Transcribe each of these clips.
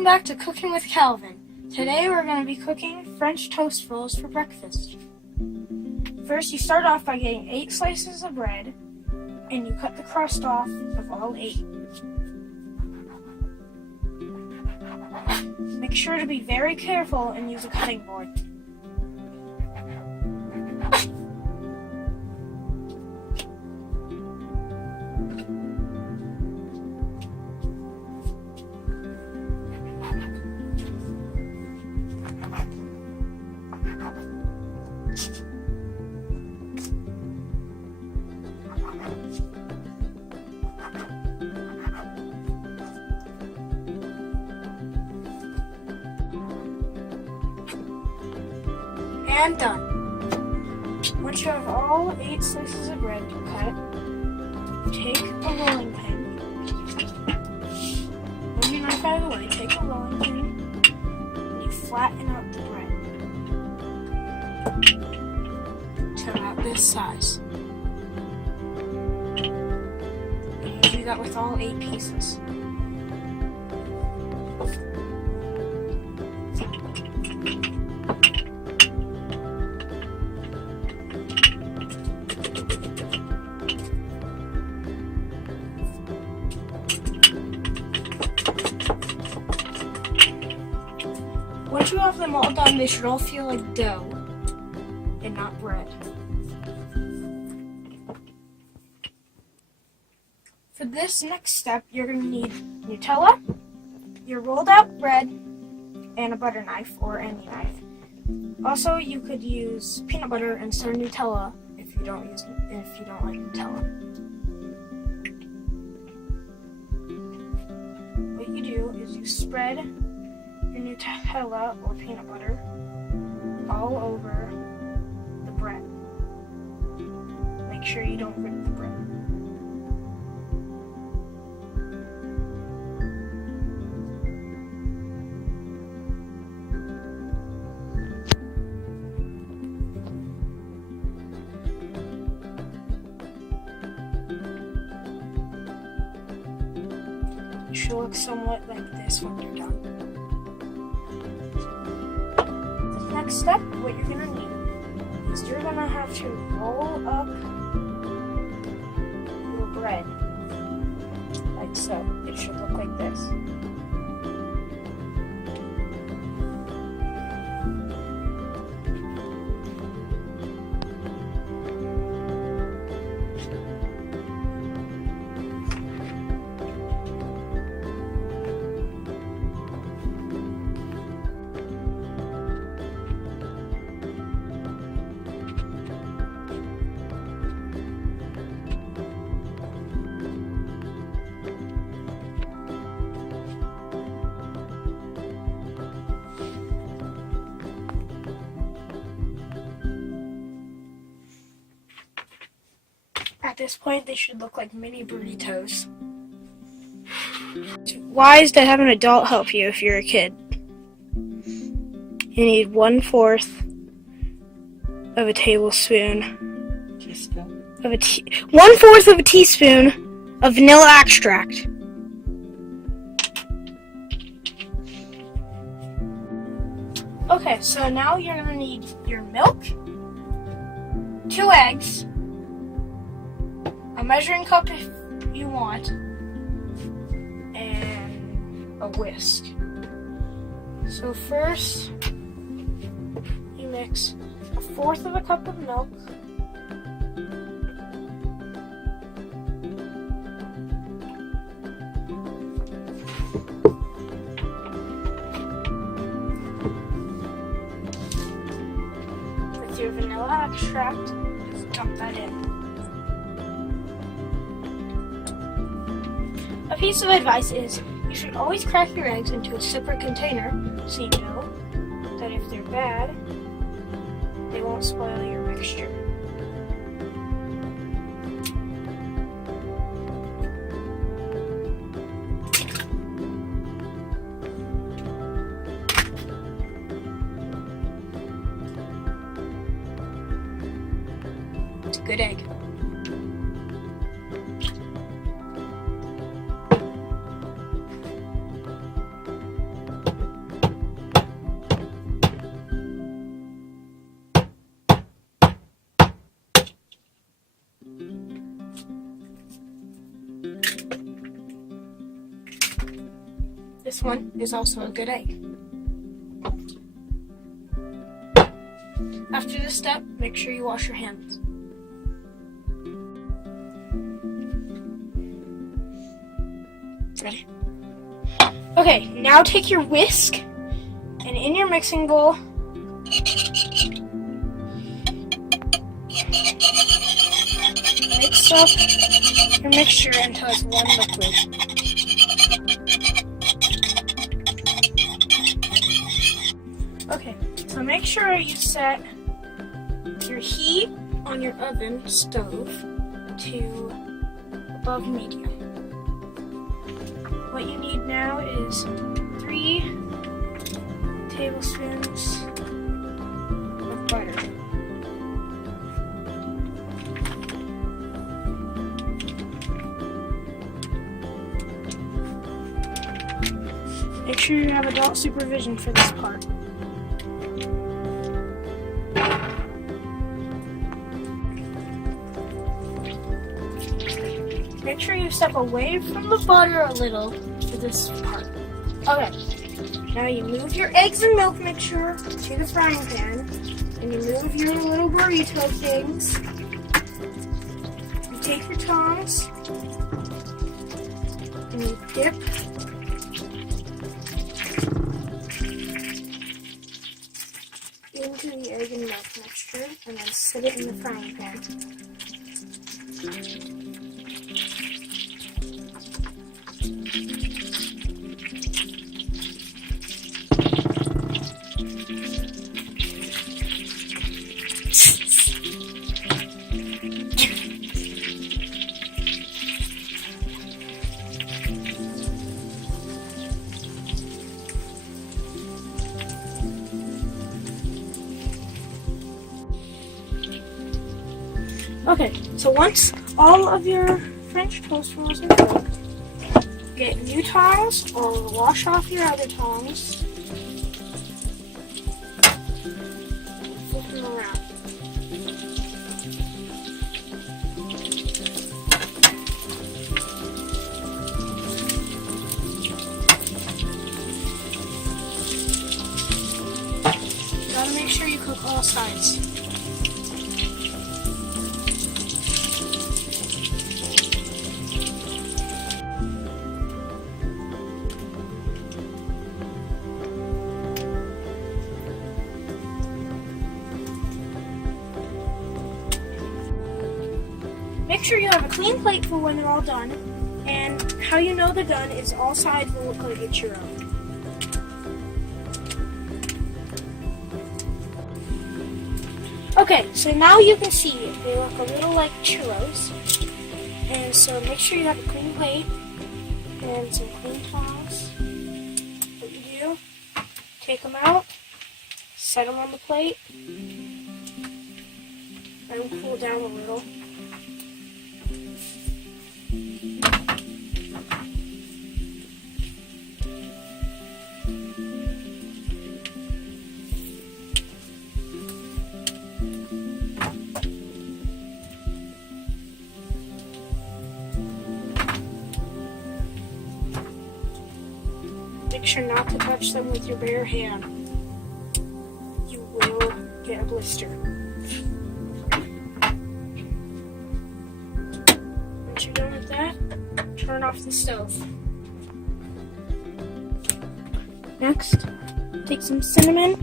welcome back to Cooking with Calvin. Today we're going to be cooking French toast rolls for breakfast. First, you start off by getting 8 slices of bread, and you cut the crust off of all 8. Make sure to be very careful and use a cutting board. And done. Once you have all 8 slices of bread cut, take a rolling pin. Move your knife out of the way, take a rolling pin, and you flatten out the bread to about this size. And you do that with all 8 pieces. Once you have them all done, they should all feel like dough and not bread. For this next step, you're going to need Nutella, your rolled out bread, and a butter knife or any knife. Also, you could use peanut butter instead of Nutella if you don't like Nutella. What you do is you spread your Nutella or peanut butter all over the bread. Make sure you don't rip the bread. It should look somewhat like this when you're done. Next step, what you're going to need is you're going to have to roll up your bread like so. It should look like this. At this point, they should look like mini burritos. It's wise to have an adult help you if you're a kid. You need 1/4 of a tablespoon of 1/4 of a teaspoon of vanilla extract. Okay, so now you're gonna need your milk, 2 eggs, a measuring cup if you want, and a whisk. So first, you mix 1/4 of a cup of milk, with your vanilla extract, just dump that in. A piece of advice is you should always crack your eggs into a separate container so you know that if they're bad, they won't spoil your mixture. It's a good egg. this one is also a good egg. After this step, make sure you wash your hands. Ready? Okay, now take your whisk and in your mixing bowl, mix up your mixture until it's one liquid. Okay, so make sure you set your heat on your oven stove to above medium. What you need now is 3 tablespoons of butter. Make sure you have adult supervision for this part. Make sure you step away from the butter a little for this part. Okay, now you move your eggs and milk mixture to the frying pan, and you move your little burrito things. You take your tongs, and you dip into the egg and milk mixture, and then set it in the frying pan. Okay, so once all of your French toast rolls are cooked, get new tongs or wash off your other tongs. Flip them around. You gotta make sure you cook all sides. Make sure you have a clean plate for when they're all done, and how you know they're done is all sides will look like a churro. Okay, so now you can see they look a little like churros, and so make sure you have a clean plate and some clean tongs. What you do, take them out, set them on the plate, let them cool down a little. Make sure not to touch them with your bare hand. You will get a blister. Once you're done with that, turn off the stove. Next, take some cinnamon,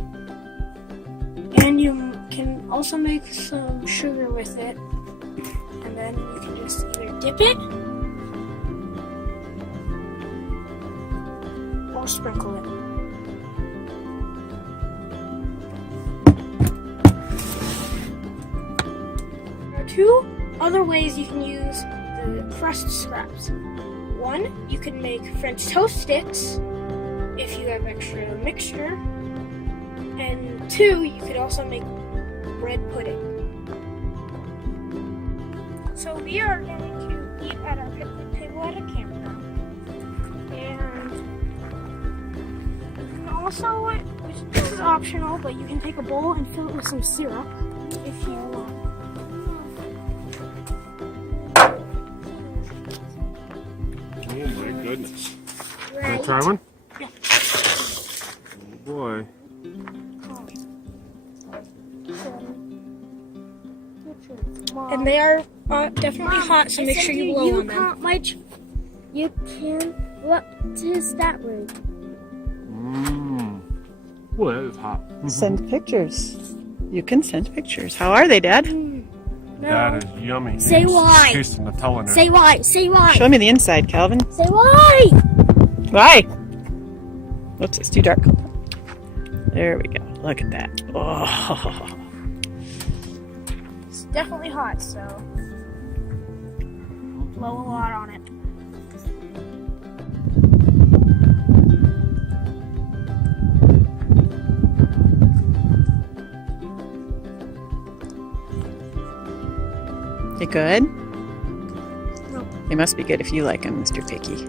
and you can also make some sugar with it. And then you can just either dip it or sprinkle it. There are 2 other ways you can use the crust scraps. 1, you can make French toast sticks if you have extra mixture. And 2, you could also make bread pudding. So we are going to eat at our picnic table at a campground. And also, this is optional, but you can take a bowl and fill it with some syrup if you want. Oh my goodness. Right. Can I try one? Yeah. And they are definitely hot, so make sure you blow on them. You can. What is that word? Oh, that is hot. Send pictures. You can send pictures. How are they, Dad? That is yummy. Say why. Taste the Nutella in there. Say why. Say why. Show me the inside, Calvin. Say why. Why? Whoops, it's too dark. There we go. Look at that. Oh. It's definitely hot, so blow a lot on it. They good? No. They must be good if you like them, Mr. Picky.